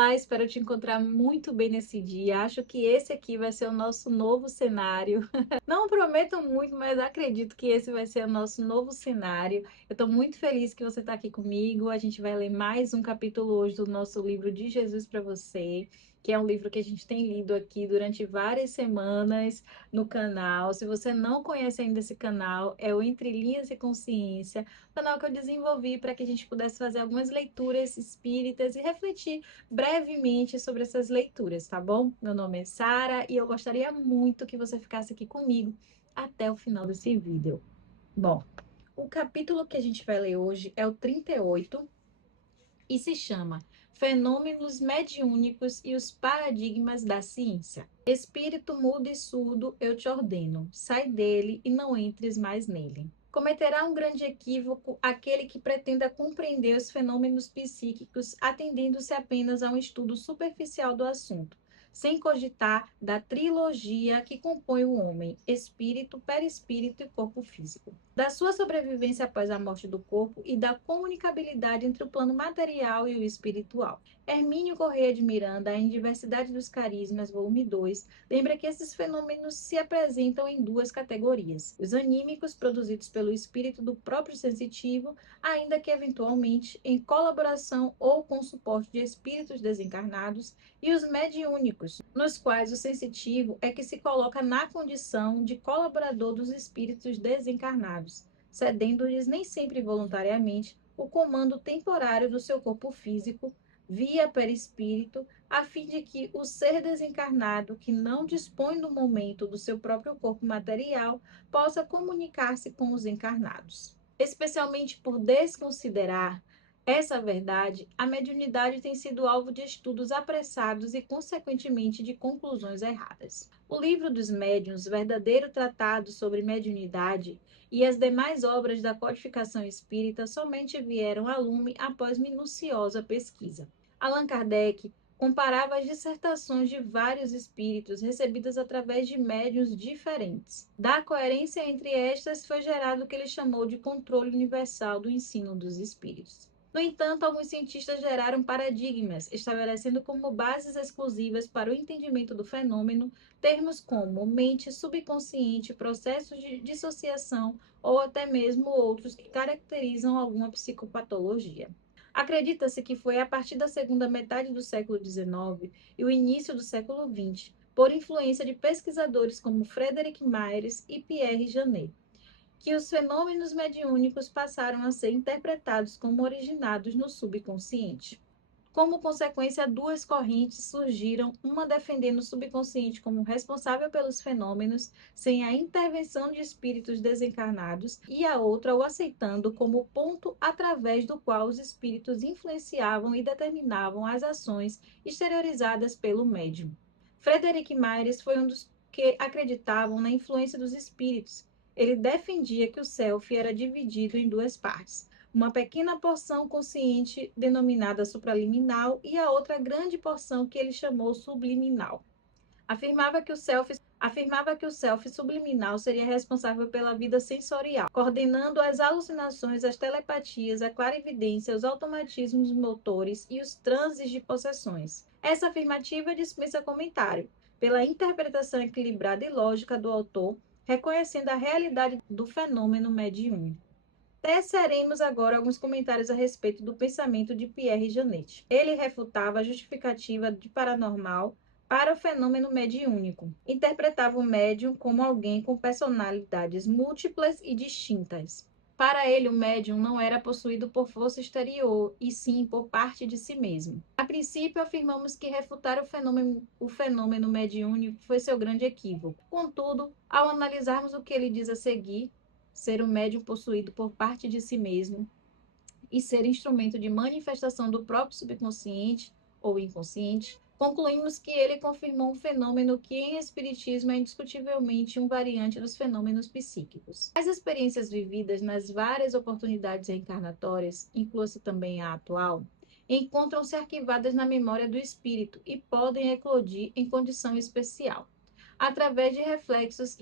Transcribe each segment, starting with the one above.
Olá, espero te encontrar muito bem nesse dia. Acho que esse aqui vai ser o nosso novo cenário. Não prometo muito, mas acredito que esse vai ser o nosso novo cenário. Eu estou muito feliz que você está aqui comigo. A gente vai ler mais um capítulo hoje do nosso livro de Jesus para você, que é um livro que a gente tem lido aqui durante várias semanas no canal. Se você não conhece ainda esse canal, é o Entre Linhas e Consciência, canal que eu desenvolvi para que a gente pudesse fazer algumas leituras espíritas e refletir brevemente sobre essas leituras, tá bom? Meu nome é Sara e eu gostaria muito que você ficasse aqui comigo até o final desse vídeo. Bom, o capítulo que a gente vai ler hoje é o 38 e se chama Fenômenos Mediúnicos e os Paradigmas da Ciência. Espírito mudo e surdo, eu te ordeno, sai dele e não entres mais nele. Cometerá um grande equívoco aquele que pretenda compreender os fenômenos psíquicos atendendo-se apenas a um estudo superficial do assunto, sem cogitar da trilogia que compõe o homem, espírito, perispírito e corpo físico, da sua sobrevivência após a morte do corpo e da comunicabilidade entre o plano material e o espiritual. Hermínio Corrêa de Miranda, em Diversidade dos Carismas, volume 2, lembra que esses fenômenos se apresentam em duas categorias: os anímicos, produzidos pelo espírito do próprio sensitivo, ainda que eventualmente em colaboração ou com suporte de espíritos desencarnados, e os mediúnicos, nos quais o sensitivo é que se coloca na condição de colaborador dos espíritos desencarnados, cedendo-lhes nem sempre voluntariamente o comando temporário do seu corpo físico, via perispírito, a fim de que o ser desencarnado, que não dispõe do momento do seu próprio corpo material, possa comunicar-se com os encarnados. Especialmente por desconsiderar essa verdade, a mediunidade tem sido alvo de estudos apressados e, consequentemente, de conclusões erradas. O Livro dos Médiuns, verdadeiro tratado sobre mediunidade, e as demais obras da codificação espírita somente vieram a lume após minuciosa pesquisa. Allan Kardec comparava as dissertações de vários espíritos recebidas através de médiuns diferentes. Da coerência entre estas foi gerado o que ele chamou de controle universal do ensino dos espíritos. No entanto, alguns cientistas geraram paradigmas, estabelecendo como bases exclusivas para o entendimento do fenômeno termos como mente subconsciente, processos de dissociação ou até mesmo outros que caracterizam alguma psicopatologia. Acredita-se que foi a partir da segunda metade do século XIX e o início do século XX, por influência de pesquisadores como Frederick Myers e Pierre Janet, que os fenômenos mediúnicos passaram a ser interpretados como originados no subconsciente. Como consequência, duas correntes surgiram, uma defendendo o subconsciente como responsável pelos fenômenos, sem a intervenção de espíritos desencarnados, e a outra o aceitando como ponto através do qual os espíritos influenciavam e determinavam as ações exteriorizadas pelo médium. Frederick Myers foi um dos que acreditavam na influência dos espíritos. Ele defendia que o self era dividido em duas partes: uma pequena porção consciente denominada supraliminal e a outra grande porção que ele chamou subliminal. Afirmava que o self subliminal seria responsável pela vida sensorial, coordenando as alucinações, as telepatias, a clarividência, os automatismos motores e os transes de possessões. Essa afirmativa dispensa comentário, pela interpretação equilibrada e lógica do autor, reconhecendo a realidade do fenômeno mediúnico. Teceremos agora alguns comentários a respeito do pensamento de Pierre Janet. Ele refutava a justificativa de paranormal para o fenômeno mediúnico. Interpretava o médium como alguém com personalidades múltiplas e distintas. Para ele, o médium não era possuído por força exterior, e sim por parte de si mesmo. A princípio, afirmamos que refutar o fenômeno mediúnico foi seu grande equívoco. Contudo, ao analisarmos o que ele diz a seguir, ser um médium possuído por parte de si mesmo e ser instrumento de manifestação do próprio subconsciente ou inconsciente, concluímos que ele confirmou um fenômeno que em espiritismo é indiscutivelmente um variante dos fenômenos psíquicos. As experiências vividas nas várias oportunidades reencarnatórias, inclua-se também a atual, encontram-se arquivadas na memória do espírito e podem eclodir em condição especial, através de reflexos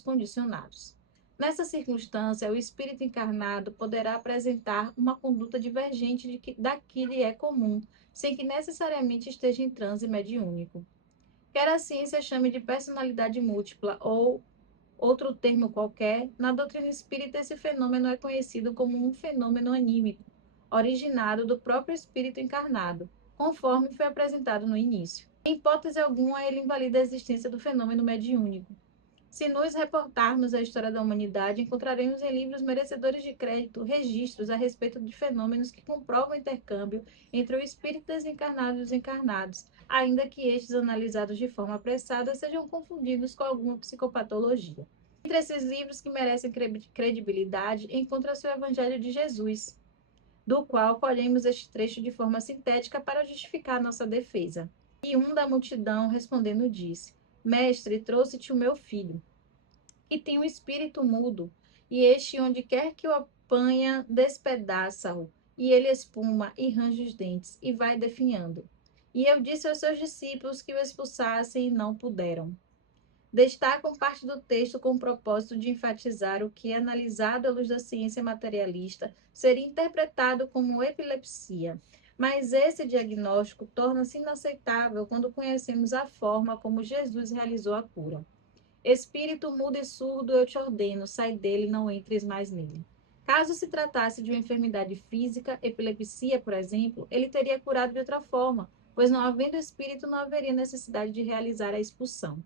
condicionados. Nessa circunstância, o espírito encarnado poderá apresentar uma conduta divergente da que lhe é comum, sem que necessariamente esteja em transe mediúnico. Quer a ciência chame de personalidade múltipla ou outro termo qualquer, na doutrina espírita esse fenômeno é conhecido como um fenômeno anímico, originado do próprio espírito encarnado, conforme foi apresentado no início. Em hipótese alguma, ele invalida a existência do fenômeno mediúnico. Se nos reportarmos a história da humanidade, encontraremos em livros merecedores de crédito registros a respeito de fenômenos que comprovam o intercâmbio entre o espírito desencarnado e os encarnados, ainda que estes, analisados de forma apressada, sejam confundidos com alguma psicopatologia. Entre esses livros que merecem credibilidade, encontra-se o Evangelho de Jesus, do qual colhemos este trecho de forma sintética para justificar nossa defesa. E um da multidão, respondendo, disse: Mestre, trouxe-te o meu filho, que tem um espírito mudo, e este, onde quer que o apanha, despedaça-o, e ele espuma e range os dentes, e vai definhando. E eu disse aos seus discípulos que o expulsassem, e não puderam. Destacam parte do texto com o propósito de enfatizar o que, analisado à luz da ciência materialista, seria interpretado como epilepsia. Mas esse diagnóstico torna-se inaceitável quando conhecemos a forma como Jesus realizou a cura. Espírito mudo e surdo, eu te ordeno, sai dele e não entres mais nele. Caso se tratasse de uma enfermidade física, epilepsia, por exemplo, ele teria curado de outra forma, pois não havendo espírito, não haveria necessidade de realizar a expulsão.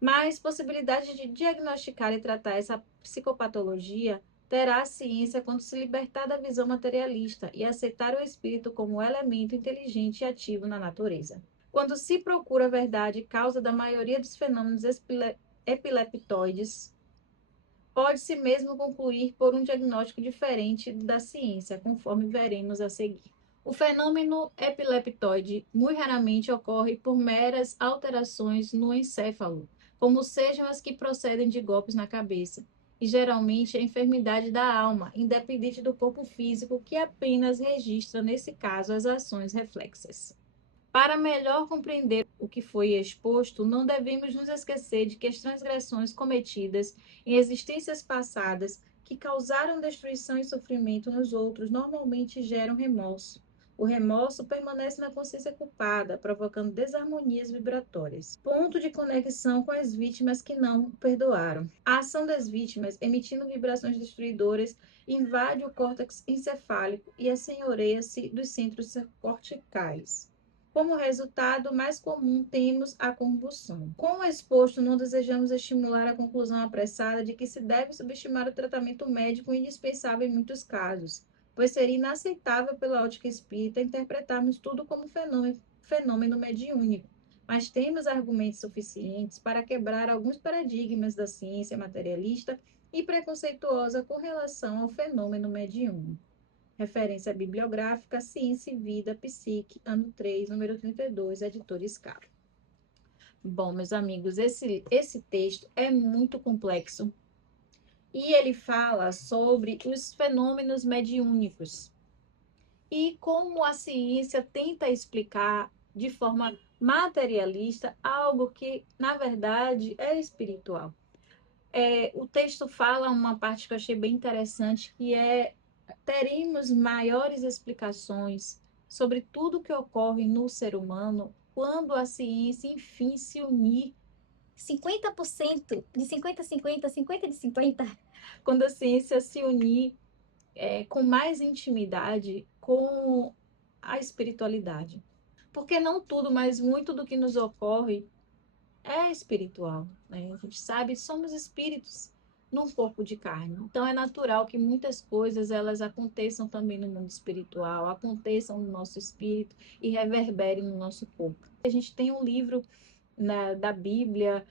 Mas possibilidade de diagnosticar e tratar essa psicopatologia terá a ciência quando se libertar da visão materialista e aceitar o espírito como elemento inteligente e ativo na natureza. Quando se procura a verdade causa da maioria dos fenômenos epileptoides, pode-se mesmo concluir por um diagnóstico diferente da ciência, conforme veremos a seguir. O fenômeno epileptoide muito raramente ocorre por meras alterações no encéfalo, como sejam as que procedem de golpes na cabeça, e geralmente é enfermidade da alma, independente do corpo físico, que apenas registra, nesse caso, as ações reflexas. Para melhor compreender o que foi exposto, não devemos nos esquecer de que as transgressões cometidas em existências passadas que causaram destruição e sofrimento nos outros normalmente geram remorso. O remorso permanece na consciência culpada, provocando desarmonias vibratórias. Ponto de conexão com as vítimas que não perdoaram. A ação das vítimas, emitindo vibrações destruidoras, invade o córtex encefálico e assenhoreia-se dos centros corticais. Como resultado, mais comum temos a convulsão. Com o exposto, não desejamos estimular a conclusão apressada de que se deve subestimar o tratamento médico indispensável em muitos casos, pois seria inaceitável pela ótica espírita interpretarmos tudo como fenômeno mediúnico. Mas temos argumentos suficientes para quebrar alguns paradigmas da ciência materialista e preconceituosa com relação ao fenômeno mediúnico. Referência bibliográfica, Ciência e Vida, Psique, ano 3, número 32, editor Scala. Bom, meus amigos, esse texto é muito complexo e ele fala sobre os fenômenos mediúnicos e como a ciência tenta explicar de forma materialista algo que, na verdade, é espiritual. O texto fala uma parte que eu achei bem interessante, que é teremos maiores explicações sobre tudo que ocorre no ser humano quando a ciência, enfim, se unir 50% de 50 a 50, 50 de 50, quando a ciência se unir com mais intimidade com a espiritualidade. Porque não tudo, mas muito do que nos ocorre é espiritual, né? A gente sabe, somos espíritos num corpo de carne. Então é natural que muitas coisas elas aconteçam também no mundo espiritual, aconteçam no nosso espírito e reverberem no nosso corpo. A gente tem um livro da Bíblia,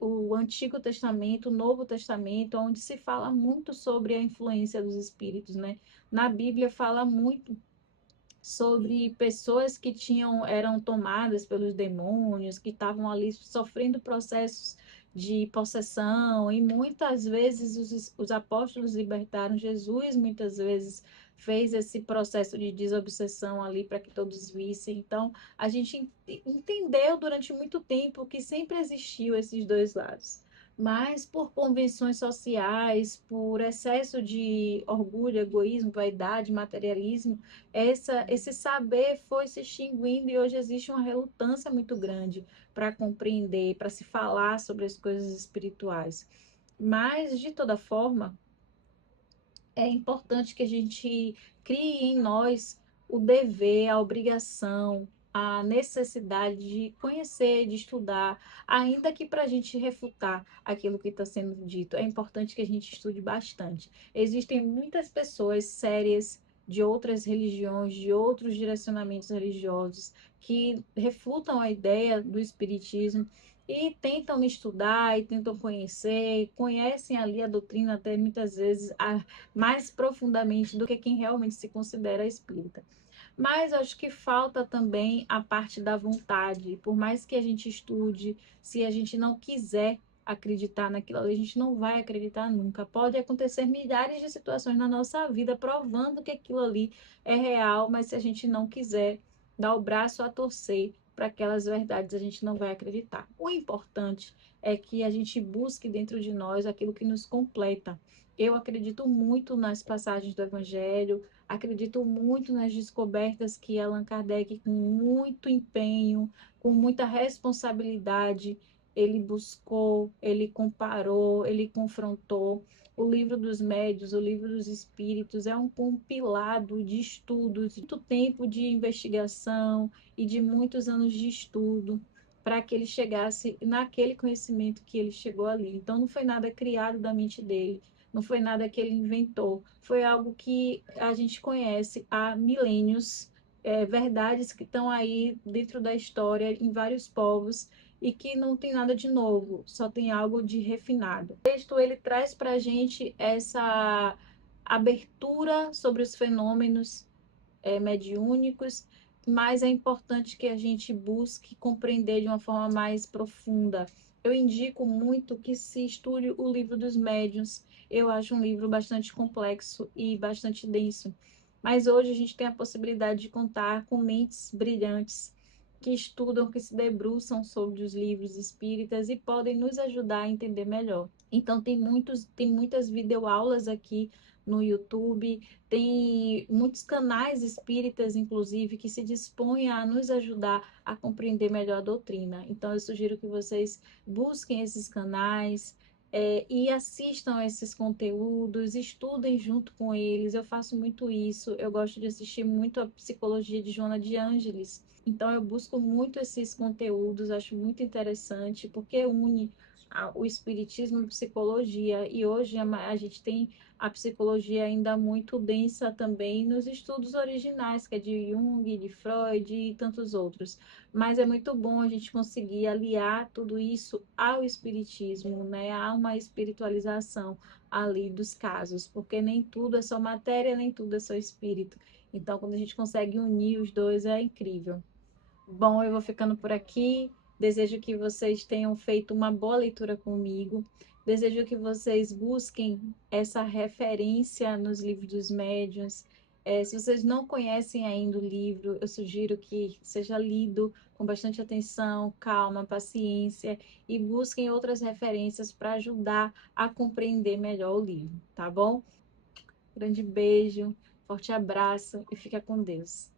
o Antigo Testamento, o Novo Testamento, onde se fala muito sobre a influência dos espíritos, né? Na Bíblia fala muito sobre pessoas que eram tomadas pelos demônios, que estavam ali sofrendo processos de possessão, e muitas vezes os apóstolos libertaram. Jesus muitas vezes fez esse processo de desobsessão ali para que todos vissem. Então, a gente entendeu durante muito tempo que sempre existiu esses dois lados. Mas por convenções sociais, por excesso de orgulho, egoísmo, vaidade, materialismo, esse saber foi se extinguindo e hoje existe uma relutância muito grande para compreender, para se falar sobre as coisas espirituais. Mas, de toda forma, é importante que a gente crie em nós o dever, a obrigação, a necessidade de conhecer, de estudar, ainda que para a gente refutar aquilo que está sendo dito, é importante que a gente estude bastante. Existem muitas pessoas sérias de outras religiões, de outros direcionamentos religiosos, que refutam a ideia do espiritismo e tentam estudar e tentam conhecer, e conhecem ali a doutrina até muitas vezes mais profundamente do que quem realmente se considera espírita. Mas acho que falta também a parte da vontade. Por mais que a gente estude, se a gente não quiser acreditar naquilo ali, a gente não vai acreditar nunca. Pode acontecer milhares de situações na nossa vida provando que aquilo ali é real, mas se a gente não quiser dar o braço a torcer para aquelas verdades, a gente não vai acreditar. O importante é que a gente busque dentro de nós aquilo que nos completa. Eu acredito muito nas passagens do Evangelho, acredito muito nas descobertas que Allan Kardec, com muito empenho, com muita responsabilidade, ele buscou, ele comparou, ele confrontou. O livro dos médios, o livro dos espíritos, é um compilado de estudos, muito tempo de investigação e de muitos anos de estudo para que ele chegasse naquele conhecimento que ele chegou ali. Então, não foi nada criado da mente dele, não foi nada que ele inventou, foi algo que a gente conhece há milênios, verdades que estão aí dentro da história em vários povos e que não tem nada de novo, só tem algo de refinado. O texto ele traz para a gente essa abertura sobre os fenômenos mediúnicos, mas é importante que a gente busque compreender de uma forma mais profunda. Eu indico muito que se estude o livro dos médiuns. Eu acho um livro bastante complexo e bastante denso. Mas hoje a gente tem a possibilidade de contar com mentes brilhantes que estudam, que se debruçam sobre os livros espíritas e podem nos ajudar a entender melhor. Então tem muitas videoaulas aqui no YouTube, tem muitos canais espíritas, inclusive, que se dispõem a nos ajudar a compreender melhor a doutrina. Então, eu sugiro que vocês busquem esses canais, e assistam a esses conteúdos, estudem junto com eles. Eu faço muito isso. Eu gosto de assistir muito a psicologia de Joana de Ângeles. Então, eu busco muito esses conteúdos, acho muito interessante, porque une o espiritismo e a psicologia. E hoje a gente tem a psicologia ainda muito densa também nos estudos originais, que é de Jung, de Freud e tantos outros. Mas é muito bom a gente conseguir aliar tudo isso ao espiritismo, né? Há uma espiritualização ali dos casos, porque nem tudo é só matéria, nem tudo é só espírito. Então, quando a gente consegue unir os dois, é incrível. Bom, eu vou ficando por aqui. Desejo que vocês tenham feito uma boa leitura comigo. Desejo que vocês busquem essa referência nos livros dos médiuns. Se vocês não conhecem ainda o livro, eu sugiro que seja lido com bastante atenção, calma, paciência e busquem outras referências para ajudar a compreender melhor o livro, tá bom? Grande beijo, forte abraço e fica com Deus.